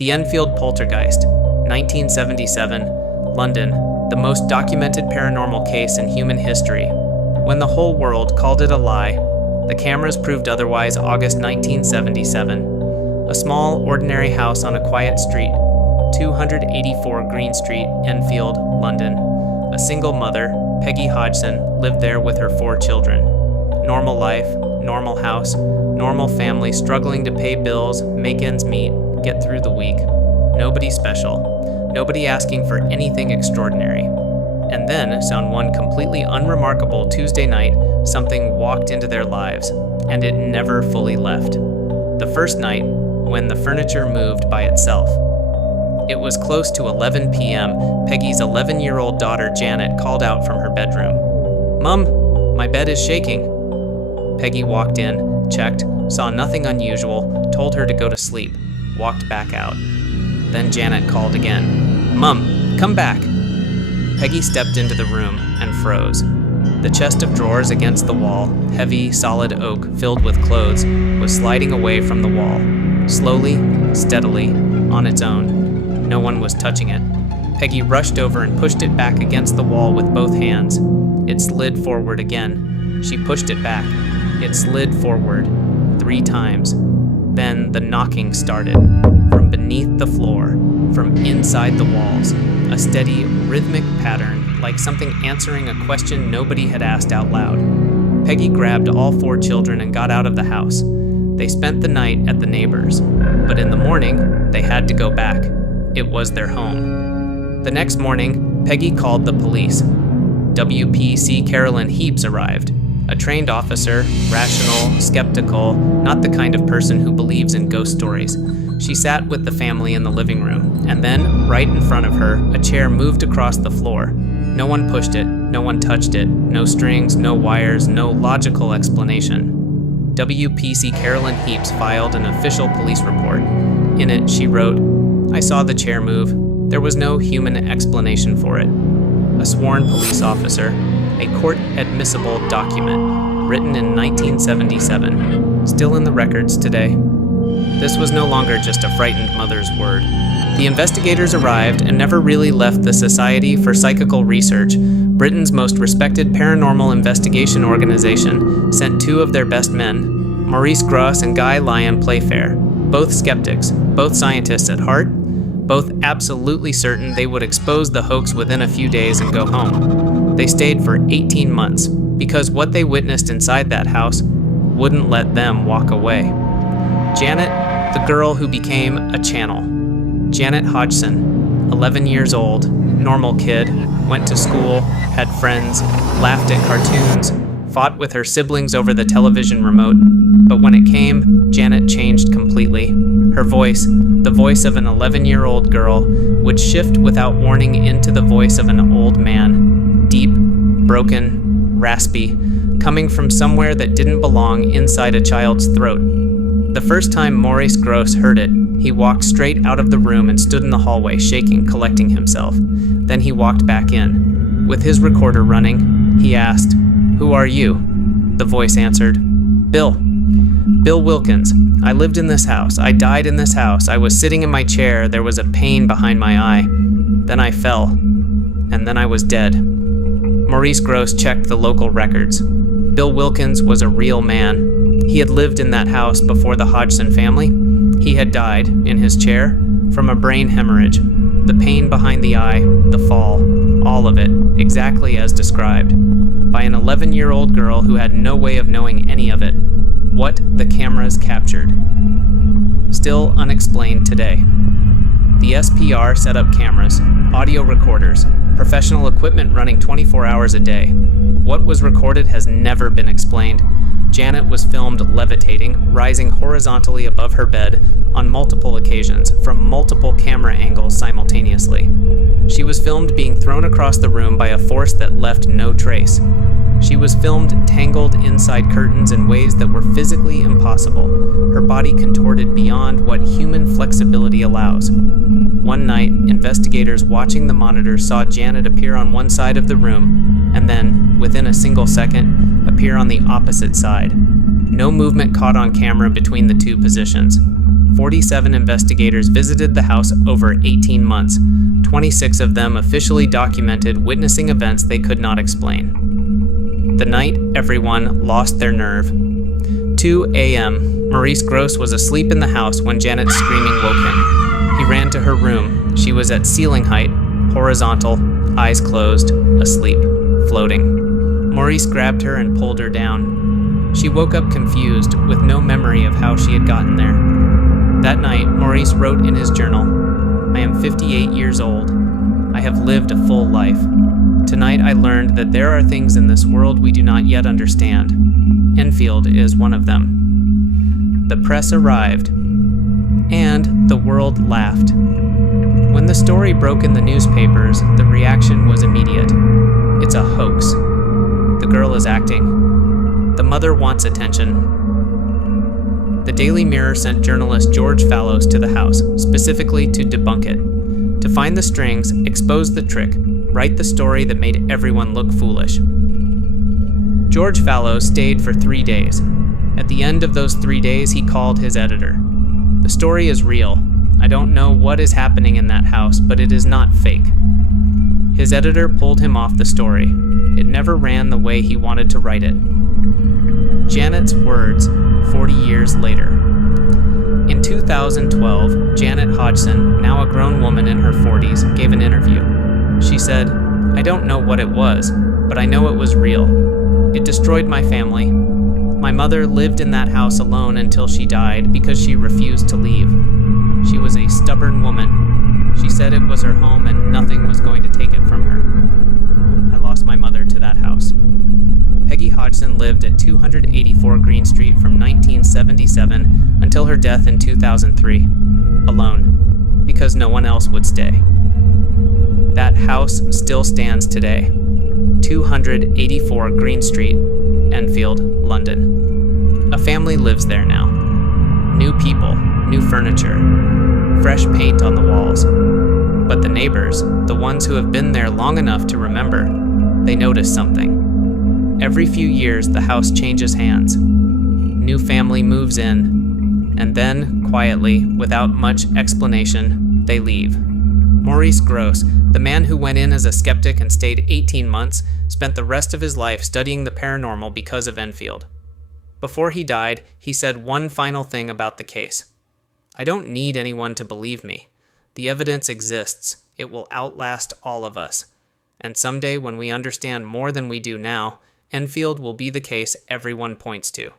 The Enfield Poltergeist, 1977, London, the most documented paranormal case in human history. When the whole world called it a lie, the cameras proved otherwise. August 1977. A small, ordinary house on a quiet street, 284 Green Street, Enfield, London. A single mother, Peggy Hodgson, lived there with her 4 children. Normal life, normal house, normal family struggling to pay bills, make ends meet, get through the week. Nobody special. Nobody asking for anything extraordinary. And then, on one completely unremarkable Tuesday night, something walked into their lives, and it never fully left. The first night, when the furniture moved by itself. It was close to 11 p.m. Peggy's 11-year-old daughter Janet called out from her bedroom. "Mom, my bed is shaking." Peggy walked in, checked, saw nothing unusual, told her to go to sleep, walked back out. Then Janet called again. "Mom, come back." Peggy stepped into the room and froze. The chest of drawers against the wall, heavy, solid oak filled with clothes, was sliding away from the wall, slowly, steadily, on its own. No one was touching it. Peggy rushed over and pushed it back against the wall with both hands. It slid forward again. She pushed it back. It slid forward 3 times. Then the knocking started. From beneath the floor, from inside the walls, a steady, rhythmic pattern, like something answering a question nobody had asked out loud. Peggy grabbed all 4 children and got out of the house. They spent the night at the neighbors, but in the morning, they had to go back. It was their home. The next morning, Peggy called the police. WPC Carolyn Heaps arrived. A trained officer, rational, skeptical, not the kind of person who believes in ghost stories. She sat with the family in the living room, and then, right in front of her, a chair moved across the floor. No one pushed it, no one touched it, no strings, no wires, no logical explanation. WPC Carolyn Heaps filed an official police report. In it, she wrote, "I saw the chair move. There was no human explanation for it." A sworn police officer, a court-admissible document, written in 1977, still in the records today. This was no longer just a frightened mother's word. The investigators arrived and never really left the Society for Psychical Research. Britain's most respected paranormal investigation organization sent 2 of their best men, Maurice Grosse and Guy Lyon Playfair, both skeptics, both scientists at heart, both absolutely certain they would expose the hoax within a few days and go home. They stayed for 18 months because what they witnessed inside that house wouldn't let them walk away. Janet, the girl who became a channel. Janet Hodgson, 11 years old, normal kid, went to school, had friends, laughed at cartoons, fought with her siblings over the television remote. But when it came, Janet changed completely. Her voice, the voice of an 11-year-old girl, would shift without warning into the voice of an old man. Deep, broken, raspy, coming from somewhere that didn't belong inside a child's throat. The first time Maurice Grosse heard it, he walked straight out of the room and stood in the hallway, shaking, collecting himself. Then he walked back in. With his recorder running, he asked, "Who are you?" The voice answered, "Bill Wilkins. I lived in this house. I died in this house. I was sitting in my chair. There was a pain behind my eye. Then I fell. And then I was dead." Maurice Grosse checked the local records. Bill Wilkins was a real man. He had lived in that house before the Hodgson family. He had died, in his chair, from a brain hemorrhage. The pain behind the eye, the fall, all of it, exactly as described. By an 11-year-old girl who had no way of knowing any of it. What the cameras captured. Still unexplained today. The SPR set up cameras, audio recorders, professional equipment running 24 hours a day. What was recorded has never been explained. Janet was filmed levitating, rising horizontally above her bed on multiple occasions, from multiple camera angles simultaneously. She was filmed being thrown across the room by a force that left no trace. She was filmed tangled inside curtains in ways that were physically impossible, her body contorted beyond what human flexibility allows. One night, investigators watching the monitors saw Janet appear on one side of the room, and then, within a single second, appear on the opposite side. No movement caught on camera between the 2 positions. 47 investigators visited the house over 18 months. 26 of them officially documented witnessing events they could not explain. The night everyone lost their nerve. 2 a.m. Maurice Grosse was asleep in the house when Janet's screaming woke him. He ran to her room. She was at ceiling height, horizontal, eyes closed, asleep, floating. Maurice grabbed her and pulled her down. She woke up confused, with no memory of how she had gotten there. That night, Maurice wrote in his journal, "I am 58 years old. I have lived a full life. Tonight I learned that there are things in this world we do not yet understand. Enfield is one of them." The press arrived, and the world laughed. When the story broke in the newspapers, the reaction was immediate. It's a hoax. The girl is acting. The mother wants attention. The Daily Mirror sent journalist George Fallows to the house, specifically to debunk it. To find the strings, expose the trick, write the story that made everyone look foolish. George Fallows stayed for 3 days. At the end of those 3 days, he called his editor. "The story is real. I don't know what is happening in that house, but it is not fake." His editor pulled him off the story. It never ran the way he wanted to write it. Janet's words, 40 years later. In 2012, Janet Hodgson, now a grown woman in her 40s, gave an interview. She said, "I don't know what it was, but I know it was real. It destroyed my family. My mother lived in that house alone until she died because she refused to leave. She was a stubborn woman. She said it was her home and nothing was going to take it from her. I lost my mother to that house." Peggy Hodgson lived at 284 Green Street from 1977 until her death in 2003, alone, because no one else would stay. That house still stands today, 284 Green Street, Enfield, London. A family lives there now. New people, new furniture, fresh paint on the walls. But the neighbors, the ones who have been there long enough to remember, they notice something. Every few years, the house changes hands. New family moves in, and then, quietly, without much explanation, they leave. Maurice Grosse, the man who went in as a skeptic and stayed 18 months, spent the rest of his life studying the paranormal because of Enfield. Before he died, he said one final thing about the case. "I don't need anyone to believe me. The evidence exists. It will outlast all of us. And someday when we understand more than we do now, Enfield will be the case everyone points to."